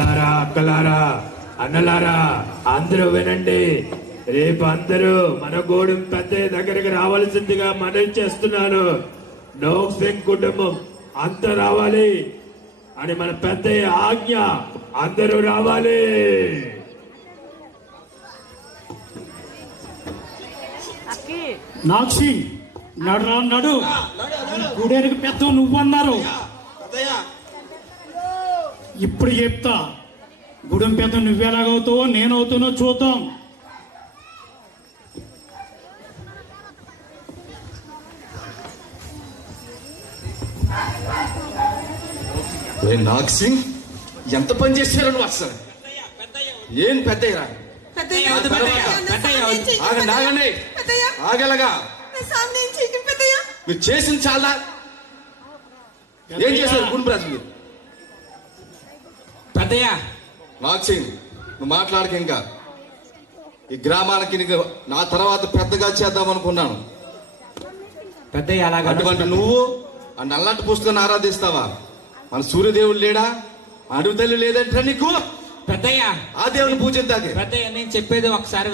అక్కలారా అన్నలారా అందరూ వినండి. రేపు అందరూ మన గూడెం పెద్దయ్య దగ్గరికి రావాల్సిందిగా మనవి చేస్తున్నాను. నోక్సింగ్ కుటుంబం అంతా రావాలి అని మన పెద్దయ్య ఆజ్ఞ. అందరూ రావాలి. నాక్సింగ్ నడు గుడేరికి పెద్ద నువ్వన్నారు. ఇప్పుడు చెప్తా, గుడెం పెద్ద నువ్వెలాగవుతావో నేను అవుతానో చూద్దాం. నాక్సింగ్ ఎంత పని చేశారు నువ్వు అసలు? ఏం పెద్దయ్యరా? ఆగండి ఆగలగా మీరు చేసింది చాలా. ఏం చేశారు గుండు ప్రజలు? పెద్దయ్య నాక్సింగ్ నువ్వు మాట్లాడక. ఇంకా ఈ గ్రామాలకి నా తర్వాత పెద్దగా చేద్దాం అనుకున్నాను. పెద్దయ్య అలాగా అటువంటి నువ్వు ఆ నల్లటి పుస్తకాన్ని ఆరాధిస్తావా? మన సూర్యదేవుడు లేడా? అడుగు తల్లి లేదంటే నీకు? పెద్దయ్య ఆ దేవుని పూజిద్దాకే. పెద్దయ్య నేను చెప్పేది ఒకసారి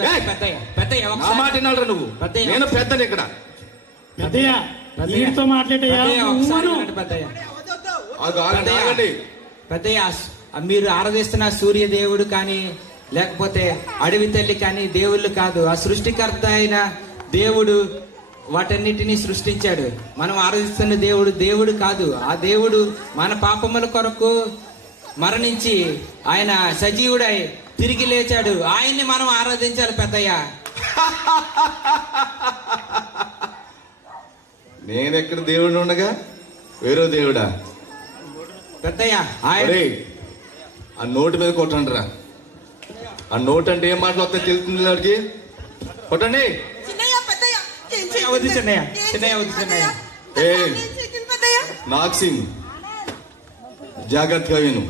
పెద్దయ్య నా మాట వినాలరా నువ్వు? నేను పెద్దని ఇక్కడ. పెద్దయ్య వీడితో మాట్లాడయ్యా. పెద్దయ్య మీరు ఆరాధిస్తున్న సూర్య దేవుడు కానీ లేకపోతే అడవి తల్లి కానీ దేవుళ్ళు కాదు. ఆ సృష్టికర్త అయిన దేవుడు వాటన్నిటినీ సృష్టించాడు. మనం ఆరాధిస్తున్న దేవుడు కాదు. ఆ దేవుడు మన పాపముల కొరకు మరణించి ఆయన సజీవుడై తిరిగి లేచాడు. ఆయన్ని మనం ఆరాధించాలి పెద్దయ్య. నేనెక్కడ దేవుడు ఉండగా వేరే దేవుడా? పెద్దయ్య ఆ నోటు మీద కొట్టండి రా. ఆ నోటు అంటే ఏం మాట్లాడుతా తెలుస్తుంది వాడికి. కొట్టండి. నాక్సింగ్ జాగ్రత్తగా విను.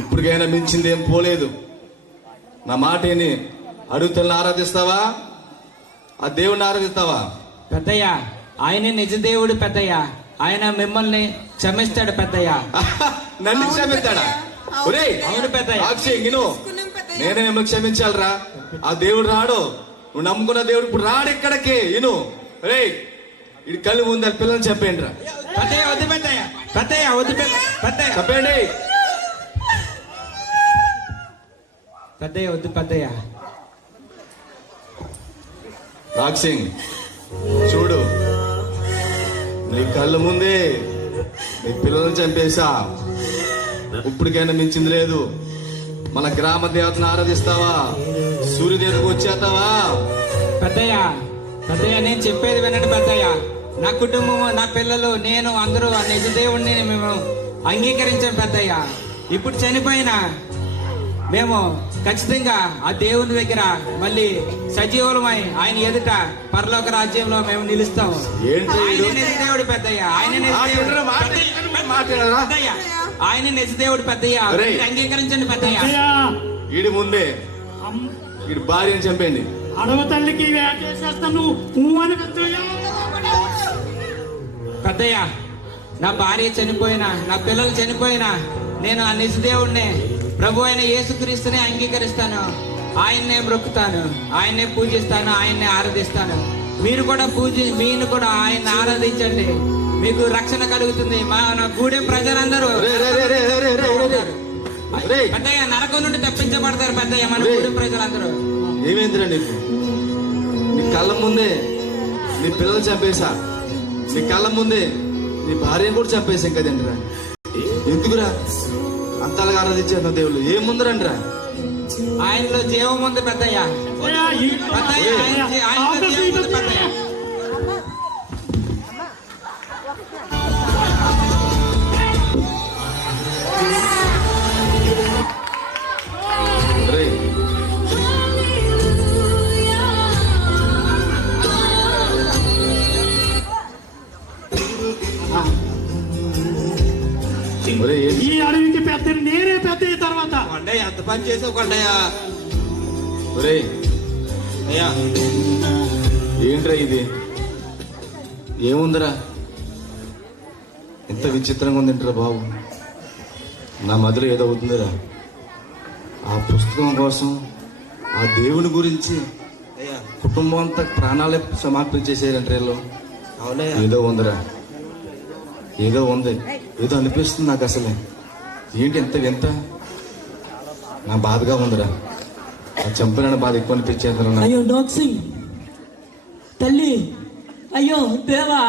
ఇప్పటికైనా మించింది ఏం పోలేదు. నా మాట ఏని అడుగుతల్ని ఆరాధిస్తావా? ఆ దేవుడిని ఆరాధిస్తావా? పెద్దయ్య ఆయనే నిజ దేవుడు పెద్దయ్య. ఆయన మిమ్మల్ని క్షమిస్తాడు పెద్దయ్య. నన్ను క్షమిస్తాడా? అవును పెద్దయ్య. నేనే మిమ్మల్ని క్షమించాలరా? ఆ దేవుడు రాడు. నువ్వు నమ్ముకున్న దేవుడు ఇప్పుడు రాడు ఇక్కడికి. ఇను రే ఇది కళ్ళు ఉంది పిల్లల్ని చెప్పండి రా. పెద్దయ్య వద్దు పెద్దయ్య. పెద్దయ్య వద్దు పెద్దయ్య చెప్పండి. పెద్దయ్య వద్దు పెద్దయ్య. నాక్సింగ్ చూడు, నీ కళ్ళ ముందే నీ పిల్లల్ని చంపేశా. ఇప్పటికైనా మించింది లేదు. మన గ్రామ దేవతను ఆరాధిస్తావా? సూర్యదేవుడికి వచ్చేస్తావా? పెద్దయ్య నేను చెప్పేది వినండి పెద్దయ్య. నా కుటుంబం, నా పిల్లలు, నేను అందరూ ఆ నిజ దేవుడిని మేము అంగీకరించాం పెద్దయ్య. ఇప్పుడు చనిపోయినా మేము ఖచ్చితంగా ఆ దేవుని దగ్గర మళ్ళీ సజీవులమై ఆయన ఎదుట పరలోక రాజ్యంలో మేము నిలుస్తాము. ఆయన నిజ దేవుడు పెద్దయ్య. ఆయన నిజ దేవుడు పెద్దయ్య. అంగీకరించండి పెద్దయ్య. వీడి ముందే వీడి భార్యని చంపండి. అడవ తల్లికి పెద్దయ్య నా భార్య చనిపోయినా, నా పిల్లలు చనిపోయినా నేను ఆ నిజ దేవుడినే, ప్రభు అయిన యేసుక్రీస్తునే అంగీకరిస్తాను. ఆయన్నే మొక్కుతాను, ఆయన్నే పూజిస్తాను, ఆయన్నే ఆరాధిస్తాను. మీరు కూడా ఆయన్ని ఆరాధించండి. మీకు రక్షణ కలుగుతుంది. మన గూడెం ప్రజలందరూ పెద్దయ్య నరకం నుండి తప్పించబడతారు పెద్దయ్య. మన గూడెం ప్రజలందరూ. ఏమైందిరా నీకు? నీ కళ్ళ ముందే నీ పిల్లలు చంపేశా. నీ కళ్ళ ముందే నీ భార్యను కూడా చంపేసాం కదండి రా. ఎందుకురా అంతలాగా ఆరాధించారు దేవుళ్ళు? ఏముందిరండి రా? ఆయనలో జీవం ఉంది పెద్దయ్య. ఈ అడవికి పెద్ద నేనే పెద్ద తర్వాత ఎంత పని చేసావు కొండయ్య. ఏంట్రా ఇది? ఏముందిరా? ఇంత విచిత్రంగా ఉందింటరా బాబు. నా మధ్యలో ఏదో అవుతుందిరా. ఆ పుస్తకం కోసం ఆ దేవుని గురించి అయ్యా కుటుంబం అంతా ప్రాణాలే సమాప్తం చేసేయాలంటే వీళ్ళు. అవునయ్యా ఏదో ఉందిరా, ఏదో ఉంది, ఏదో అనిపిస్తుంది నాకు. అసలే ఏంటి ఎంత వింత, నా బాధగా ఉందిరా. ఆ చంపిన బాధ ఎక్కువ అనిపించేందులో నాకు. అయ్యో నోక్సింగ్ తల్లి, అయ్యో దేవా,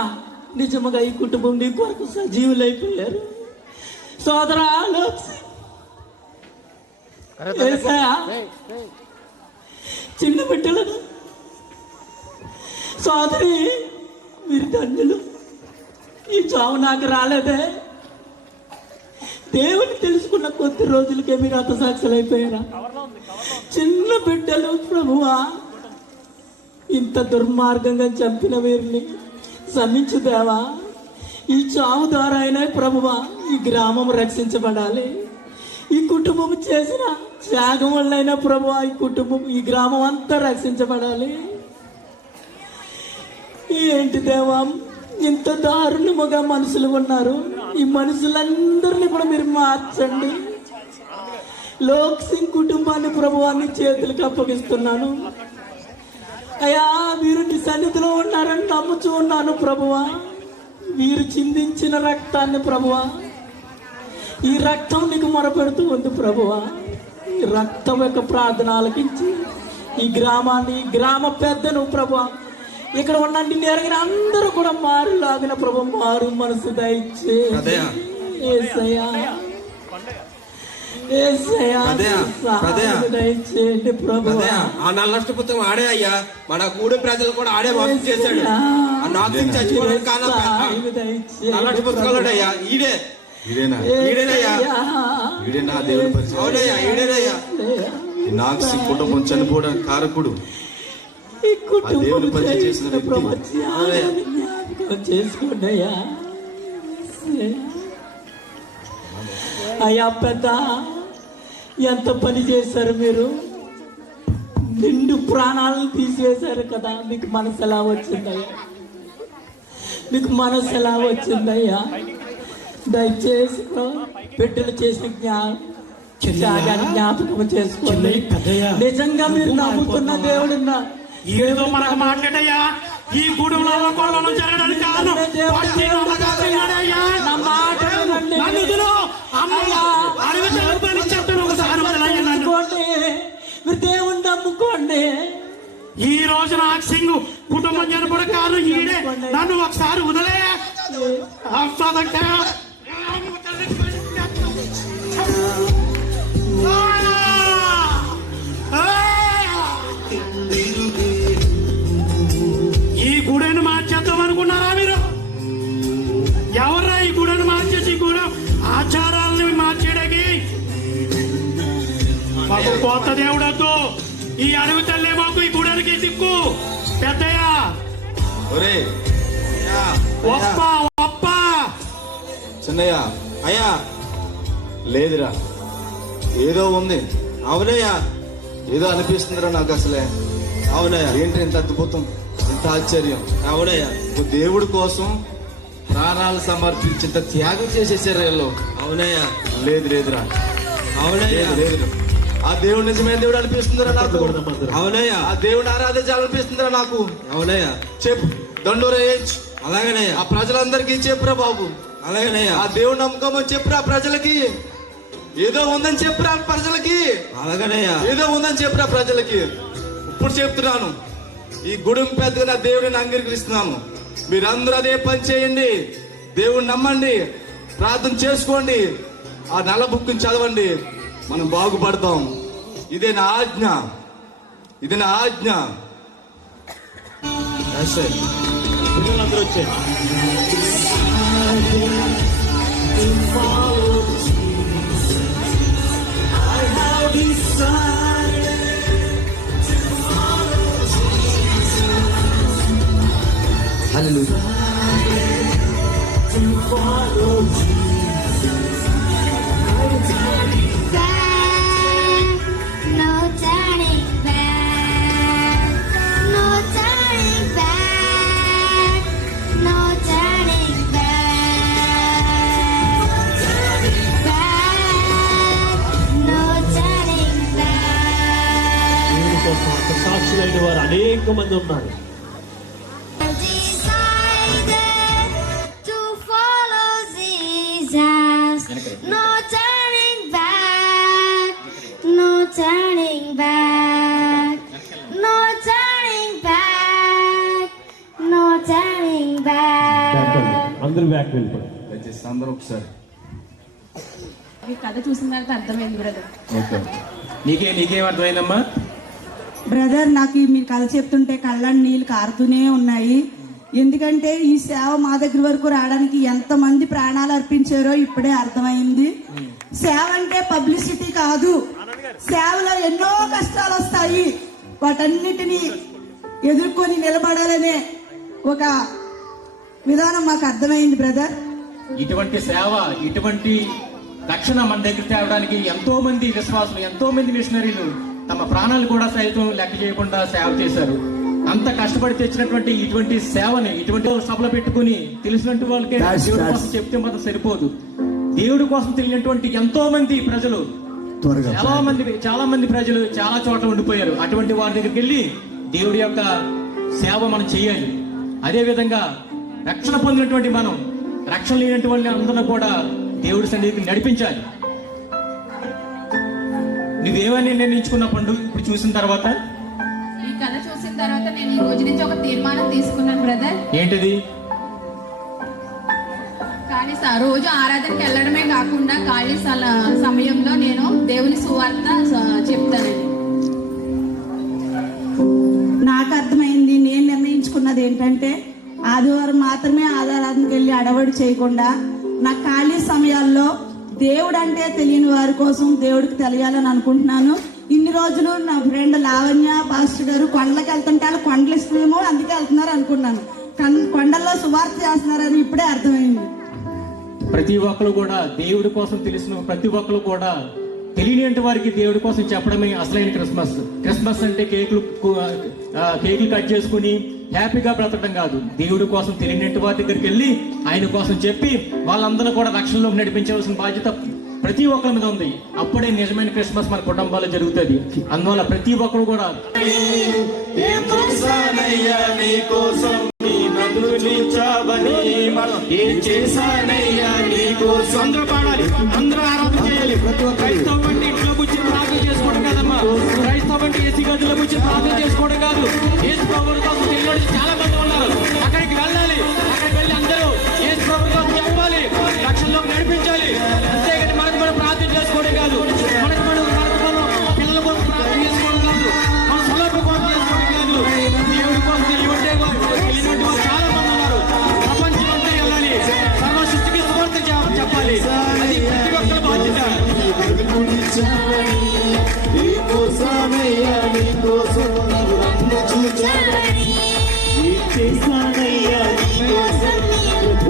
నిజముగా ఈ కుటుంబం నీ కొరకు సజీవులైపోయారు. సోదరా నోక్సింగ్, యేసయ్యా, చిన్న బిడ్డలను సోదరి మీరు ధన్యులు. ఈ చావు నాకు రాలేదే, దేవుని తెలుసుకున్న కొద్ది రోజులకే మీరు హతసాక్షులైపోయారా? చిన్న బిడ్డలు ప్రభువా, ఇంత దుర్మార్గంగా చంపిన వీరిని క్షమించు దేవా. ఈ చావు ద్వారా అయినా ప్రభువా ఈ గ్రామం రక్షించబడాలి. ఈ కుటుంబం చేసిన త్యాగం వల్లైనా ప్రభువా ఈ కుటుంబం, ఈ గ్రామం అంతా రక్షించబడాలి. ఏంటి దేవా, ఇంత దారుణముగా మనుషులు ఉన్నారు. ఈ మనుషులందరినీ కూడా మీరు మార్చండి. లోక్ సింగ్ కుటుంబాన్ని ప్రభువాన్ని చేతులకు అప్పగిస్తున్నాను. అయ్యా, వీరు నీ సన్నిధిలో ఉన్నారని నమ్ముచూ ఉన్నాను ప్రభువా. వీరు చిందించిన రక్తాన్ని ప్రభువా, ఈ రక్తం నీకు మొరపెడుతూ ఉంది ప్రభువా. ఈ రక్తం యొక్క ప్రార్థన ఆలకించి ఈ గ్రామాన్ని, ఈ గ్రామ పెద్దను ప్రభువా, ఇక్కడ ఉన్న నిన్ను ఎరిగిన అందరూ కూడా మారులాగిన ప్రభు మారు మనసు దయచేయండి. యేసయ్యా, యేసయ్యా, సహాయం దయచేయండి ప్రభువా. ఆ నల్లష్ట పుస్తకం ఆడే అయ్యా, మన గూడెం ప్రజలు కూడా ఆడే మోసం చేశాడు. ఆ నాక్సింగ్ చచ్చిపోవడం కారణం నల్లష్ట పుస్తకాలు అయ్యా. ఈడేనా ఈడేనయ్యా, ఈడేనా దేవుని పరిచయం? అవునయ్యా ఈడేనయ్యా. ఈ నాక్సింగ్ కుటుంబం చనిపోవడానికి కారకుడు ఈ కుటుంబం దేవుని పరిచయం చేసిన వ్యక్తి. జ్ఞాపకం చేసుకోండి అయ్యా. అయ్యా పెద్ద, ఎంత పని చేశారు మీరు. నిండు ప్రాణాలను తీసివేశారు కదా, మీకు మనసు ఎలా వచ్చిందయ్యా? మీకు మనసు ఎలా వచ్చిందయ్యా? దయచేసి బిడ్డలు చేసిన జ్ఞాపకం చేసుకోండి. నిజంగా మీరు నమ్ముతున్న దేవుడున్నా ఏదో మనకు మాట్లాడయ్యా. ఈ గూడెంలో కొలను జరగడానికి కారణం వాడికి నమ్మకాడయ్యా. నా మాట వినండి. నన్ను వదిలు. అమ్మయ్యా, అడవి తెలుపుని చెప్తాను ఒకసారి వదిలేయ్యా నన్ను. నమ్ముకోండి, మీరు దేవుణ్ణి నమ్ముకోండి. ఈ రోజు నాగ్ సింగ్ కుటుంబం చనిపోవడం కారణం ఈడే. నన్ను ఒకసారి వదిలే. ఈ గుడెను మార్చేద్దాం అనుకున్నారా మీరు? ఎవర్రా ఈ గుడెను మార్చేసి గూడెం ఆచారాలను మార్చేయడానికి? మాకు కొత్త దేవుడొద్దు. ఈ అడవి తల్లి మాకు ఈ గుడానికి దిక్కు. పెద్దయ్య ఒప్ప చిన్నయ్య, అయ్యా లేదురా, ఏదో ఉంది. అవునయ్యా, ఏదో అనిపిస్తుందిరా నాకు. అసలే అవునయ్యా, ఏంటి ఇంత అద్భుతం, ఇంత ఆశ్చర్యం. అవునయ్యా, దేవుడి కోసం ప్రాణాలు సమర్పించేంత త్యాగం చేసేసారు వీళ్ళు. అవునయ్యా, లేదురా, అవునయ్యా, లేదు. ఆ దేవుడు నిజమైన దేవుడు అనిపిస్తుందిరా నాకు. అవునయ్యా, ఆ దేవుడు ఆరాధించాలనిపిస్తుందిరా నాకు. అవునయ్యా, చెప్పు, దండోరా వేయించు. అలాగేనయ్యా, ఆ ప్రజలందరికీ చెప్పురా బాబు. అలాగేనయ్యా, ఆ దేవుడు నమ్మకమని చెప్పురా ప్రజలకి. ఏదో ఉందని చెప్పురా ప్రజలకి. అలాగేనయ్యా, ఏదో ఉందని చెప్పురా ప్రజలకి. ఇప్పుడు చెప్తున్నాను, ఈ గుడుం పెద్దగా నా దేవుడిని అంగీకరిస్తున్నాను. మీరందరూ అదే పని చేయండి. దేవుడిని నమ్మండి, ప్రార్థన చేసుకోండి, ఆ నల్ల బుక్కుని చదవండి, మనం బాగుపడతాం. ఇదే నా ఆజ్ఞ, ఇది నా ఆజ్ఞ. పిల్లలందరూ వచ్చాయి. హల్లెలూయా. No turning back, no turning back, no turning back. సాక్షులైన వారు అనేక మంది ఉన్నారు. Decided to follow Jesus. No turning back. No turning back. No turning back. No turning back. అందరూ బ్యాక్ వెళ్ళిపోయి దయచేసి అందరూ ఒకసారి. ఈ కథ చూసిన తర్వాత అర్థమైంది బ్రదర్. ఓకే, నీకేం అర్థమైందమ్మా? బ్రదర్, నాకు మీరు కథ చెప్తుంటే కళ్ళని నీళ్ళు కారుతూనే ఉన్నాయి. ఎందుకంటే ఈ సేవ మా దగ్గర వరకు రావడానికి ఎంతమంది ప్రాణాలు అర్పించారో ఇప్పుడే అర్థమైంది. సేవ అంటే పబ్లిసిటీ కాదు. సేవలో ఎన్నో కష్టాలు వస్తాయి. వాటన్నిటినీ ఎదుర్కొని నిలబడాలనే ఒక విధానం మాకు అర్థమైంది బ్రదర్. ఇటువంటి సేవ, ఇటువంటి రక్షణ మన దగ్గర తేవడానికి ఎంతో మంది విశ్వాసులు, ఎంతో మంది మిషనరీలు తమ ప్రాణాలు కూడా సైతం లెక్క చేయకుండా సేవ చేశారు. అంత కష్టపడి తెచ్చినటువంటి ఇటువంటి సేవని ఇటువంటి సభలు పెట్టుకుని తెలిసినట్టు వాళ్ళకే దేవుడి కోసం చెప్తే మాత్రం సరిపోదు. దేవుడి కోసం తెలియనటువంటి ఎంతో మంది ప్రజలు, చాలా మంది ప్రజలు చాలా చోట్ల ఉండిపోయారు. అటువంటి వారి దగ్గరికి వెళ్ళి దేవుడి యొక్క సేవ మనం చేయాలి. అదే విధంగా రక్షణ పొందినటువంటి మనం రక్షణ లేనటువంటి వాళ్ళని అందరూ కూడా దేవుడి సన్నిధికి నడిపించాలి. నువ్వేమని నిర్ణయించుకున్న పండు ఇప్పుడు చూసిన తర్వాత? ఈ కథ చూసిన తర్వాత నేను ఈ రోజు నుంచి ఒక తీర్మానం తీసుకున్నాను బ్రదర్. ఏంటిది? కానీ రోజు ఆరాధనకి వెళ్ళడమే కాకుండా ఖాళీ సమయంలో నేను దేవుని సువార్త చెప్తానండి. నాకు అర్థమైంది. నేను నిర్ణయించుకున్నది ఏంటంటే ఆదివారం మాత్రమే ఆరాధనకి వెళ్ళి అడవడి చేయకుండా నా ఖాళీ సమయాల్లో దేవుడు అంటే తెలియని వారి కోసం దేవుడికి తెలియాలని అనుకుంటున్నాను. ఇన్ని రోజులు నా ఫ్రెండ్ లావణ్య పాస్టర్ గారు కొండలకు వెళ్తుంటే వాళ్ళు కొండలు ఇష్టమేమో అందుకే వెళ్తున్నారు అనుకున్నాను. కొండల్లో సువార్త చేస్తున్నారని ఇప్పుడే అర్థమైంది. ప్రతి ఒక్కరు కూడా దేవుడి కోసం తెలిసిన ప్రతి ఒక్కరు కూడా తెలియని వారికి దేవుడి కోసం చెప్పడమే అసలైన క్రిస్మస్. క్రిస్మస్ అంటే కేకులు కట్ చేసుకుని హ్యాపీగా బ్రతకడం కాదు. దేవుడి కోసం తెలియని వారి దగ్గరికి వెళ్ళి ఆయన కోసం చెప్పి వాళ్ళందరూ కూడా రక్షణలోకి నడిపించవలసిన బాధ్యత ప్రతి ఒక్కరి మీద ఉంది. అప్పుడే నిజమైన క్రిస్మస్ మన కుటుంబాల్లో జరుగుతుంది. అందువల్ల ప్రతి ఒక్కరు కూడా అందరూ పాడాలి, అందరూ ఆరాధన చేయాలి. క్రైస్తవం అంటే ఇంట్లో కూర్చొని ప్రార్థన చేసుకోవడం కాదమ్మా. క్రైస్తవం అంటే ఏసీ గదిలో కూర్చొని ప్రార్థన చేసుకోవడం కాదు. ఏసు ప్రభువు కోసం తెలియని చాలా మంది ఉన్నారు. అక్కడికి వెళ్ళాలి. అక్కడికి వెళ్ళి అందరూ ఏసు ప్రభువు కోసం చెప్పాలి, రక్షణలోకి నడిపించాలి. అంతేగాని మనకు మనం ప్రార్థన చేసుకోవడం కాదు. మనకు మనం పిల్లల కోసం ప్రార్థన చేసుకోవడం కాదు. మన స్వలాప కోసం చేసుకోవడం కాదు. దేవుడి కోసం తెలియని వారు చాలా మంది ఉన్నారు. ప్రపంచం అంతా వెళ్ళాలి. సర్వ సృష్టికి సువార్త చెప్పాలి. అది ప్రతి ఒక్కరి బాధ్యత.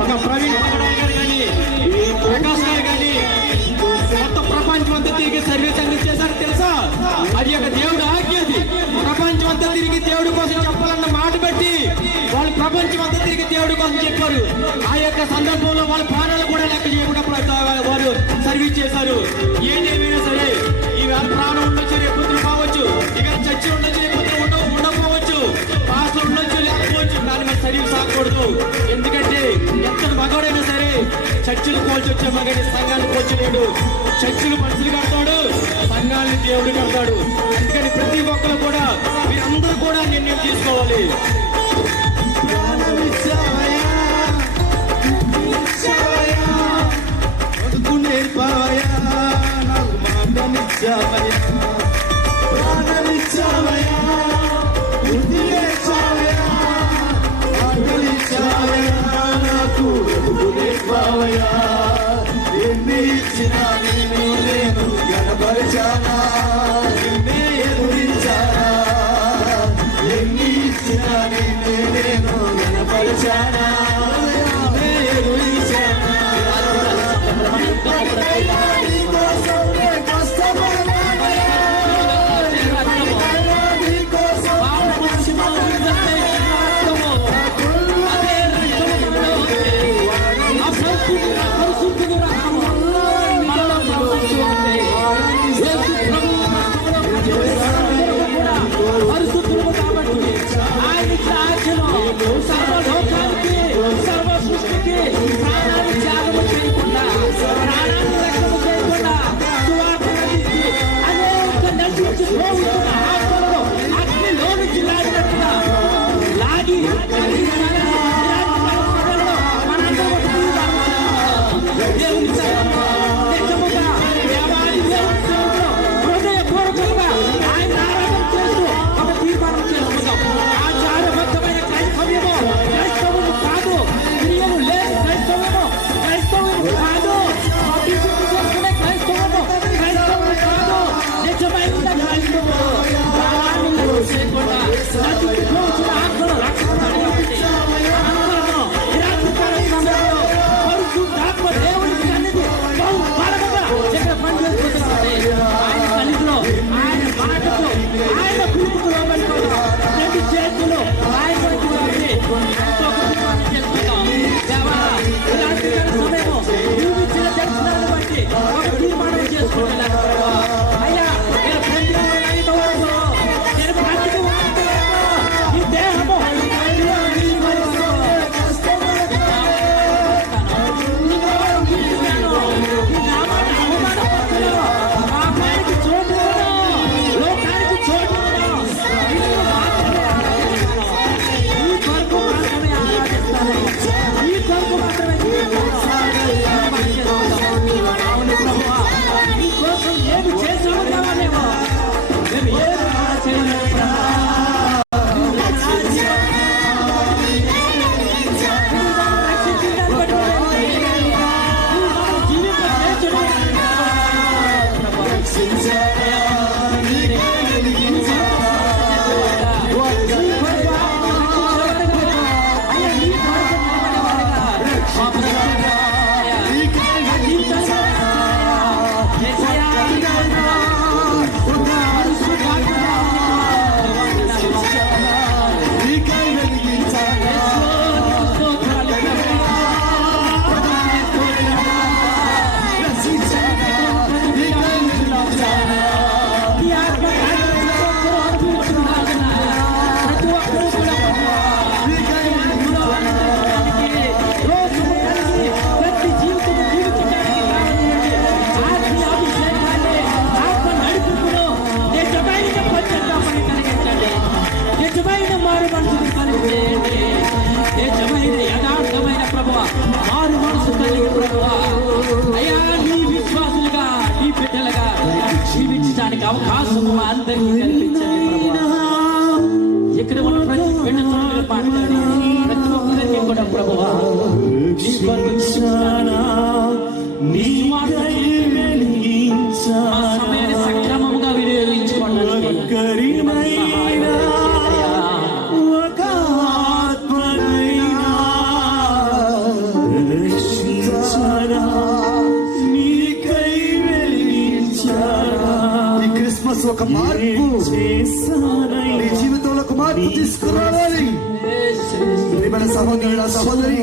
ఒక ప్రవీణ్ పగడాల్ గారు కానీ ప్రకాష్ గారు కానీ మొత్తం ప్రపంచం అంతా తిరిగి సర్వీస్ అన్ని చేశారు తెలుసా? అది ఒక దేవుడు ఆజ్ఞది. ప్రపంచం అంతా తిరిగి దేవుడి కోసం చెప్పాలన్న మాట బట్టి వాళ్ళు ప్రపంచం అంతా తిరిగి దేవుడి కోసం చెప్పారు. ఆ యొక్క సందర్భంలో వాళ్ళ ప్రాణాలు కూడా లెక్క చేయకుండా వారు సర్వీస్ చేశారు. ఏదేమైనా సరే ఈవేళ ప్రాణం ఉండొచ్చు, రేపు కావచ్చు, ఇక చర్చి ఉండొచ్చు, రేపు ఉండకపోవచ్చు, పాస్టర్ ఉండొచ్చు, లేకపోవచ్చు. దాని మీద సర్వీస్ ఆగకూడదు. ఎందుకంటే ఎంతటి మగవాడైనా సరే చర్చిలు కోల్చి వచ్చే మగని సంఘాన్ని కోల్చలేడు. చర్చిలు మనుషులు కడతాడు, సంఘాన్ని దేవుడు కడతాడు. అందుకని ప్రతి ఒక్కరు కూడా మీరందరూ కూడా నిర్ణయం తీసుకోవాలి. నుంచి పోతున్న ఆత్మలను అగ్నిలో నుంచి లాగినట్టుగా లాగి దేవుని సేవలో నిజముగా దేవాది దేవుని సేవలో హృదయపూర్వకంగా ఆయన ఆరాధన చేస్తూ ఒక తీర్మానం చేసుకుందాం. ఆచారబద్ధమైన క్రైస్తవ్యము క్రైస్తవులు కాదు, క్రియలు లేని క్రైస్తవ్యము క్రైస్తవులు కాదు, అభివృద్ధి చేసుకునే క్రైస్తవము క్రైస్తవులు కాదు, నిజమైన క్రైస్తవులు ప్రాణాన్ని చేయకుండా నదికి పోచిన ఆత్మను రక్షణ దేవుడికి అనేది బహు బలముగా ఇక్కడ పనిచేస్తున్నామండి. ఆయన సన్నిధిలో ఆయన మాటకు ఆయన పిలుపుకు లోబడిపోతాం. రెండు చేతులు ఆయన వైపు వారిని చేసుకుంటాం. దేవా, ఇలాంటి సమయము నీవు ఇచ్చిన దర్శనాన్ని బట్టి ఒక తీర్మానం చేసుకుంటున్నాను. అయ్యా, నేను ప్రతి వరకు నేను ప్రతికి ఈ దేహము ఏమి చేసాము కావాలేమో మేము ఏమి యథార్థమైన ప్రభువా, మారు మనసు కలిగి ప్రభువా, అయ్యా నీ విశ్వాసులుగా నీ బిడ్డలుగా జీవించడానికి అవకాశం మా అందరికీ కల్పించండి ప్రభువా. ఇక్కడ ఉన్న ప్రతి బిడ్డతో మాట్లాడి ప్రతి ఒక్కరికి కూడా ప్రభువా నీ కొరకు జీవించాలా, నీ సమయాన్ని సక్రమంగా వినియోగించుకోవడానికి ఒక మార్పు నీ జీవితంలో ఒక మార్పు తీసుకురావాలి. ప్రియమైన సహోదరుడా, సహోదరి,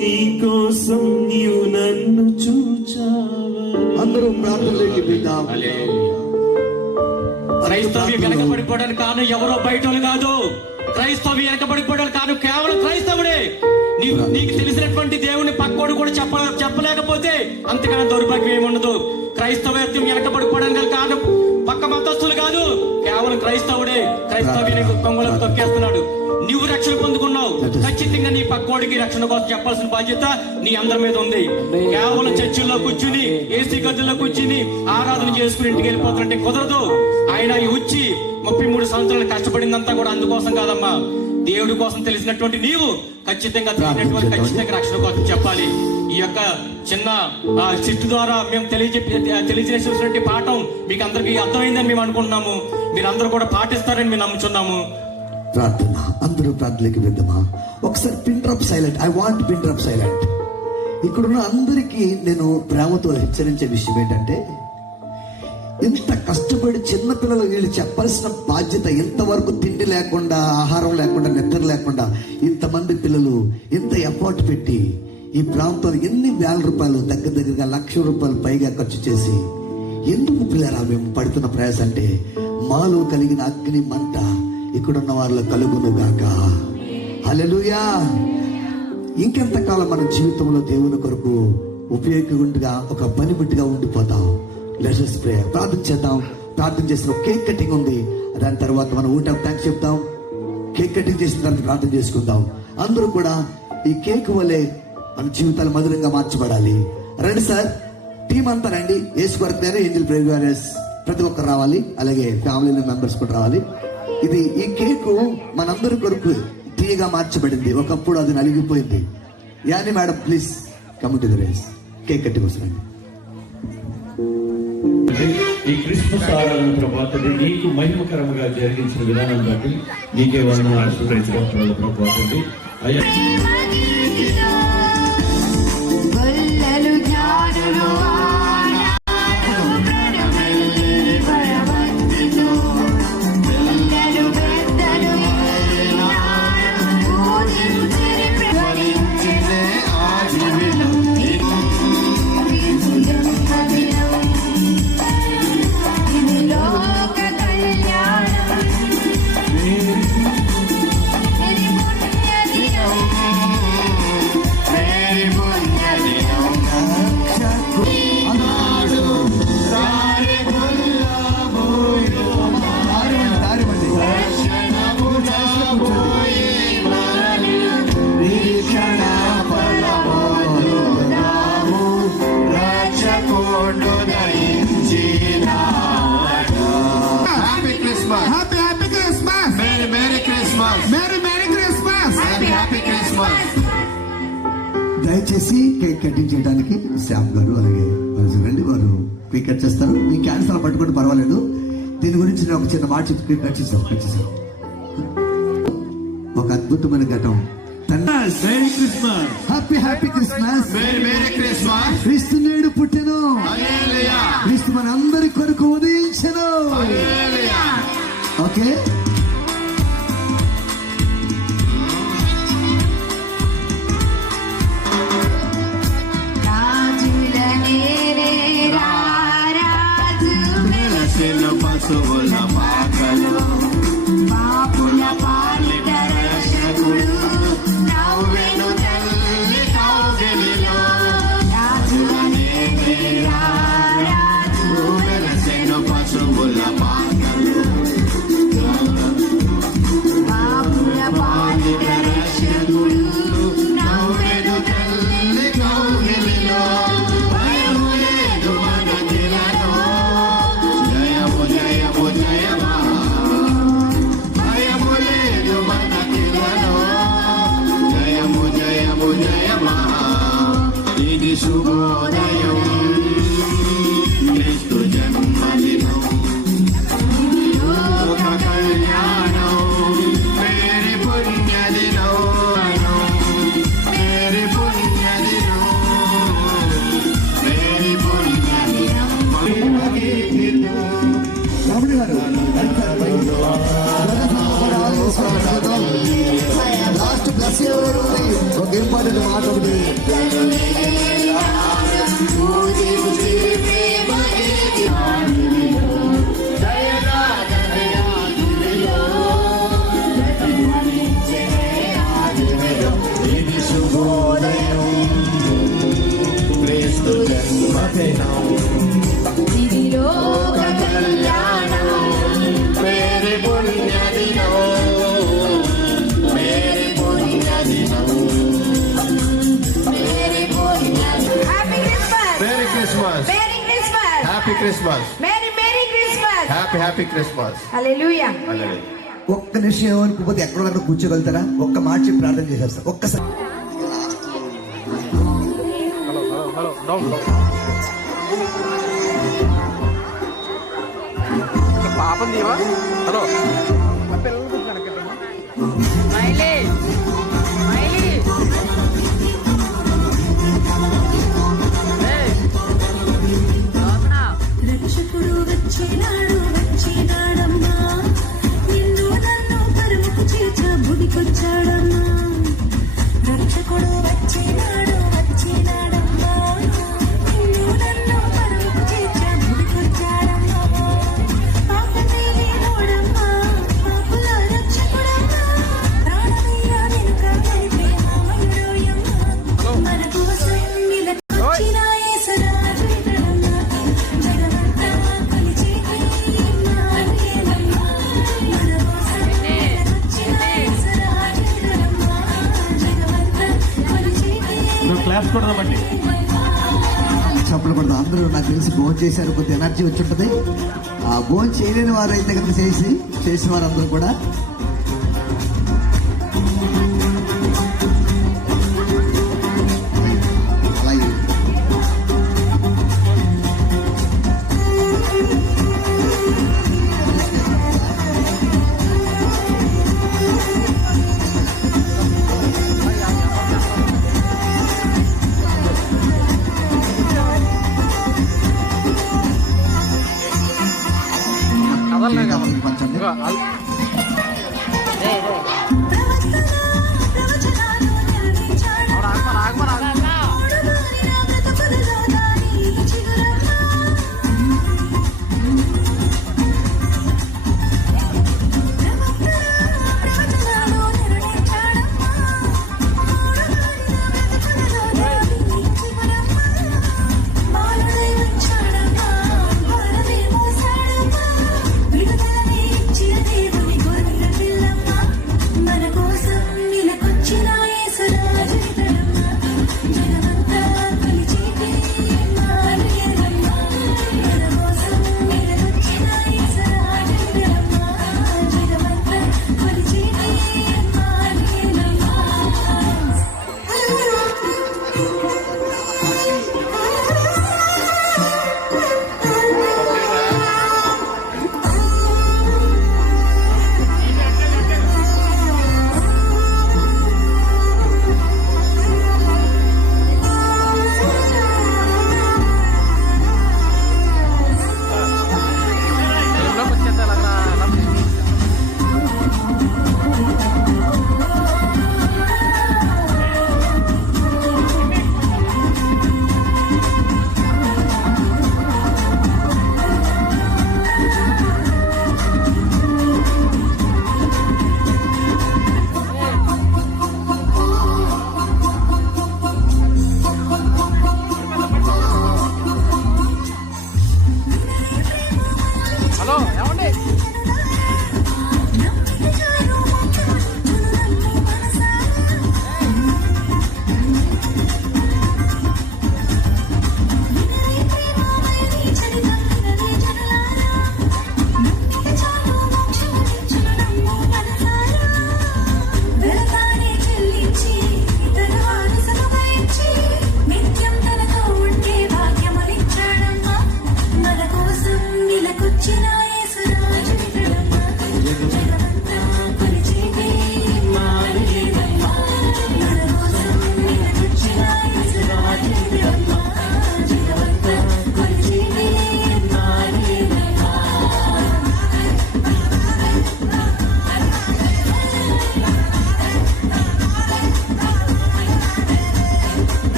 నీ కోసం నీవు నన్ను చూచావా. అందరూ ప్రార్థనలోకి వెళ్దాం. క్రైస్తవ్యం వెనకబడిపోవడానికి కారణం ఎవరో బయట కాదు. క్రైస్తవ్యం వెనకబడిపోవడానికి కారణం కేవలం క్రైస్తవుడే. నీకు తెలిసినటువంటి దేవుని పక్కోడు కూడా చెప్పలేకపోతే అంతకన్నా దౌర్భాగ్యం ఏముండదు. క్రైస్తవ్యం వెనకబడిపోవడానికి కారణం పక్క మతస్థులు కాదు, కేవలం క్రైస్తవుడే. క్రైస్తవ్యానికి కొంగలకు తొక్కేస్తున్నాడు. నువ్వు రక్షణ పొందుకున్నావు, ఖచ్చితంగా నీ పక్కోడికి రక్షణ కోసం చెప్పాల్సిన బాధ్యత నీ అందరి మీద ఉంది. కేవలం చర్చిల్లో కూర్చుని ఏసీ గదుల్లో కూర్చుని ఆరాధన చేసుకుని ఇంటికి వెళ్ళిపోతుంటే కుదరదు. ఆయన వచ్చి 33 సంవత్సరాలు కష్టపడిందంతా కూడా అందుకోసం కాదమ్మా, దేవుడి కోసం తెలిసినటువంటి నీవు ఖచ్చితంగా ఖచ్చితంగా రక్షణ కోసం చెప్పాలి. ఈ యొక్క చిన్న చిట్టు ద్వారా మేము తెలియజేసినటువంటి పాఠం మీకు అందరికీ అర్థమైందని మేము అనుకుంటున్నాము. మీరందరూ కూడా పాటిస్తారని మేము నమ్ముచున్నాము. ప్రార్థన, అందరూ ప్రార్థనకి వెళ్దామా? ఒకసారి pin drop silent. I want pin drop silent. ఇక్కడున్న అందరికీ నేను ప్రేమతో హెచ్చరించే విషయం ఏంటంటే, ఇంత కష్టపడి చిన్నపిల్లలు వీళ్ళు చెప్పాల్సిన బాధ్యత, ఇంతవరకు తిండి లేకుండా, ఆహారం లేకుండా, నిద్ర లేకుండా ఇంతమంది పిల్లలు ఇంత ఎఫర్ట్ పెట్టి ఈ ప్రాంతంలో ఎన్ని వేల రూపాయలు, దగ్గరగా ₹1,00,000 పైగా ఖర్చు చేసి ఎందుకు పిల్లరా మేము పడుతున్న ప్రయాస అంటే, మాలో కలిగిన అగ్ని మంట ఇక్కడున్న వారిలో కలుగును గాక. హల్లెలూయా. ఇంకెంతకాలం మన జీవితంలో దేవుని కొరకు ఉపయోగంగా ఒక పనిముట్టుగా ఉండిపోతాం. Let's us pray. ప్రార్థన చేద్దాం. ప్రార్థన చేసిన కేక్ కటింగ్ ఉంది. దాని తర్వాత మనం ఊట థ్యాంక్స్ చెప్తాం. కేక్ కటింగ్ చేసిన తర్వాత ప్రార్థన చేసుకుందాం. అందరూ కూడా ఈ కేక్ వల్లే మన జీవితాలు మధురంగా మార్చబడాలి. రండి సార్, టీం అంతా రండి. యేసు కొరకు ఏంజల్ ప్రేయర్స్ ప్రతి ఒక్కరు రావాలి. అలాగే ఫ్యామిలీ మెంబర్స్ కూడా రావాలి. ఈ కేకు మనందరి కొరకు తీయగా మార్చబడింది. ఒకప్పుడు అది నలిగిపోయింది. Annie madam please come to the race. Cake కట్టి వస్తారండి. ఈ క్రిస్మస్ ఆరాధన ప్రభావం నీకు మహిమకరంగా జరిగించిన విధానం బట్టి నీకే వందనాలు ఆశీర్వదించడం ప్రభావం. అయ్యా దయచేసి కేక్ కటింగ్ చేయడానికి శ్యామ్ గారు అలాగే రండి, వారు కేక్ కట్ చేస్తారు. మీ క్యాన్సర్ పట్టుకుంటే పర్వాలేదు. దీని గురించి నేను ఒక చిన్న మాట చెప్పి కట్ చేశాను. ఒక అద్భుతమైన ఘటం. Happy happy Christmas. క్రీస్తు నేడు పుట్టెను. క్రీస్తు మన అందరి కొరకు ఉదయించెను. ఓకే, పశువుల పాకలు పాపుల పాలిట రక్షకుడు నవ్వెను తల్లి కౌగిలిలో రాజులనే రాజు వెలసెను పశువుల పాకలు పాపుల పాలిట రక్షకుడు నవ్వెను తల్లి కౌగిలిలో భయము లేదు మనకిలలో శుభోదయం క్రీస్తు జన్మదినం లోక కళ్యాణం మేరీ పుణ్యదినం మేరీ పుణ్యదినం మేరీ పుణ్యదినం లాస్ట్ ప్లస్ ఒక ఇంపార్టెంట్ మాట ఉంది. శుభోదయం క్రీస్తు జన్మదినం ఇది లోక కళ్యాణం మేరీ పుణ్యదినం మేరీ పుణ్యదినం మేరీ పుణ్యదినం. Merry Christmas. Merry Christmas. Happy Christmas. Merry Christmas. Happy Christmas. Hallelujah. ఒక్క నిమిషం ఏమనుకోకపోతే ఎక్కడో కూర్చోగలుగుతారా? ఒక్క మాట చెప్పి ప్రార్థన చేసేస్తా. ఒక్కసారి పాపం దీవా. హలో రక్షకుడు వచ్చినాడు వచ్చినాడమ్మా నిన్ను నన్ను పరముకు చేర్చ భూమికొచ్చాడమ్మా రక్షకుడు వచ్చినాడు వచ్చినాడమ్మా నిన్ను నన్ను పరముకు చేర్చ భూమికొచ్చాడమ్మా పాప నీడమ్మా పాపుల రక్షకుడమ్మా ప్రాణమే చప్పలు పడతాం. అందరూ నాకు తెలిసి భోజనం చేశారు, కొద్ది ఎనర్జీ వచ్చి ఉంటుంది. ఆ భోజనం చేయలేని వారు అయితే కనుక చేసిన వారందరూ కూడా అలాగే పంచండి.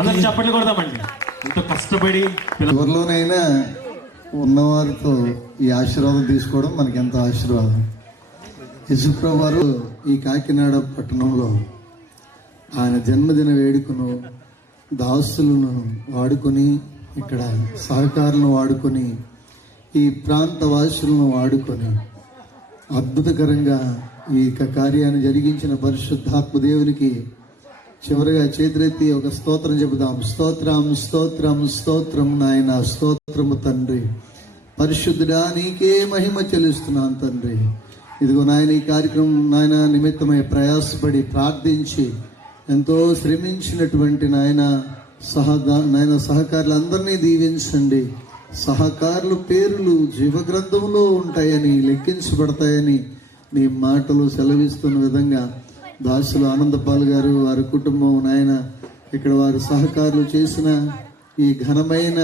అందరూ చప్పట్లు కొడదామండి. ఇంత కష్టపడి ఎవరిలోనైనా ఉన్నవారితో ఈ ఆశీర్వాదం తీసుకోవడం మనకి ఎంతో ఆశీర్వాదం. యేసుప్రభువు వారు ఈ కాకినాడ పట్టణంలో ఆయన జన్మదిన వేడుకను దాసులను వాడుకొని, ఇక్కడ సహకారులను వాడుకొని, ఈ ప్రాంత వాసులను వాడుకొని అద్భుతకరంగా ఈ కార్యాన్ని జరిగించిన పరిశుద్ధాత్మ దేవునికి చివరిగా చేతులెత్తి ఒక స్తోత్రం చెబుదాం. స్తోత్రం స్తోత్రం స్తోత్రం నాయన, స్తోత్రము తండ్రి, పరిశుద్ధుడా నీకే మహిమ చెల్లిస్తున్నాను తండ్రి. ఇదిగో నాయన ఈ కార్యక్రమం నాయన నిమిత్తమై ప్రయాసపడి ప్రార్థించి ఎంతో శ్రమించినటువంటి నాయన సహకారులందరినీ దీవించండి. సహకారుల పేర్లు జీవగ్రంథంలో ఉంటాయని, లెక్కించబడతాయని నీ మాటలు సెలవిస్తున్న విధంగా దాసులు ఆనందపాల్ గారు, వారి కుటుంబం నాయన, ఇక్కడ వారు సహకారులు చేసిన ఈ ఘనమైన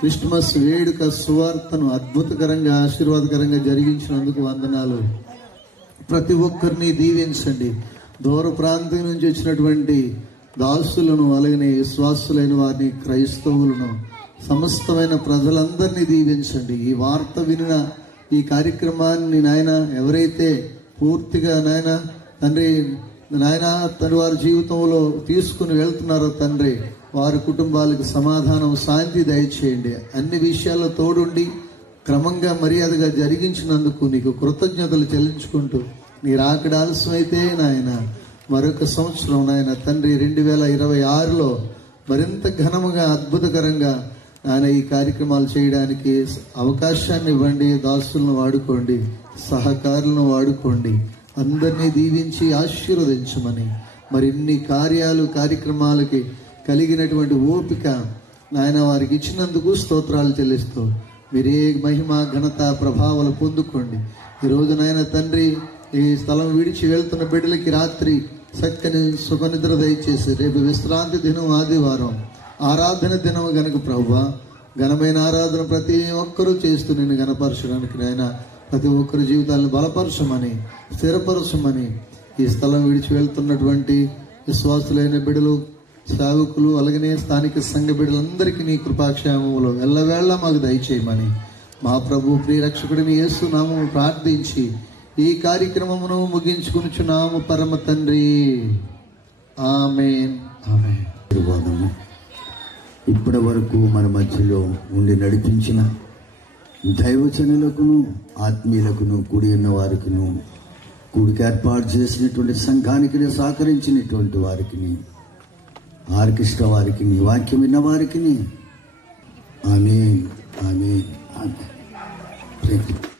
క్రిస్మస్ వేడుక సువార్తను అద్భుతకరంగా ఆశీర్వాదకరంగా జరిగించినందుకు వందనాలు. ప్రతి ఒక్కరిని దీవించండి. దూర ప్రాంతం నుంచి వచ్చినటువంటి దాసులను, అలాగనే విశ్వాసులైన వారిని, క్రైస్తవులను, సమస్తమైన ప్రజలందరినీ దీవించండి. ఈ వార్త వినిన ఈ కార్యక్రమాన్ని నాయన ఎవరైతే పూర్తిగా నాయన తండ్రి వారి జీవితంలో తీసుకుని వెళ్తున్నారో తండ్రి, వారి కుటుంబాలకు సమాధానం, శాంతి దయచేయండి. అన్ని విషయాల్లో తోడుండి క్రమంగా మర్యాదగా జరిగించినందుకు నీకు కృతజ్ఞతలు చెల్లించుకుంటూ నీ రాకడ ఆలస్యమైతే నాయన మరొక సంవత్సరం నాయన తండ్రి 2026లో మరింత ఘనముగా అద్భుతకరంగా ఆయన ఈ కార్యక్రమాలు చేయడానికి అవకాశాన్ని ఇవ్వండి. దాసులను వాడుకోండి, సహకారులను వాడుకోండి, అందరినీ దీవించి ఆశీర్వదించమని మరిన్ని కార్యక్రమాలకి కలిగినటువంటి ఓపిక నాయన వారికి ఇచ్చినందుకు స్తోత్రాలు చెల్లిస్తూ మీరే మహిమ ఘనత ప్రభావాలు పొందుకోండి. ఈరోజు నాయన తండ్రి ఈ స్థలం విడిచి వెళ్తున్న బిడ్డలకి రాత్రి చక్కని సుఖనిద్ర దయచేసి రేపు విశ్రాంతి దినం ఆదివారం ఆరాధన దినం గనుక ప్రభువా ఘనమైన ఆరాధన ప్రతి ఒక్కరూ చేస్తూ నేను ఘనపరచడానికి నాయన ప్రతి ఒక్కరి జీవితాలను బలపరచమని స్థిరపరచమని ఈ స్థలం విడిచి వెళ్తున్నటువంటి విశ్వాసులైన బిడ్డలు సేవకులు అలాగనే స్థానిక సంఘ బిడ్డలందరికీ నీ కృపాక్షేమములో ఎల్లవేళ మాకు దయచేయమని మా ప్రభు ప్రియరక్షకుడిని యేసు నామము ప్రార్థించి ఈ కార్యక్రమమును ముగించుకునిచున్నాము పరమ తండ్రి. ఆమేన్. ఆమేన్. ఇప్పటి వరకు మన మధ్యలో ఉండి నడిపించిన దైవజనులకును ఆత్మీయులకును కూడి ఉన్న వారికిను కూడికి ఏర్పాటు చేసినటువంటి సంఘానికి సహకరించినటువంటి వారికి ఆర్కెస్ట్రా వారికి వాక్యం విన్న వారికి ఆమేన్. ఆమేన్. ఆమేన్.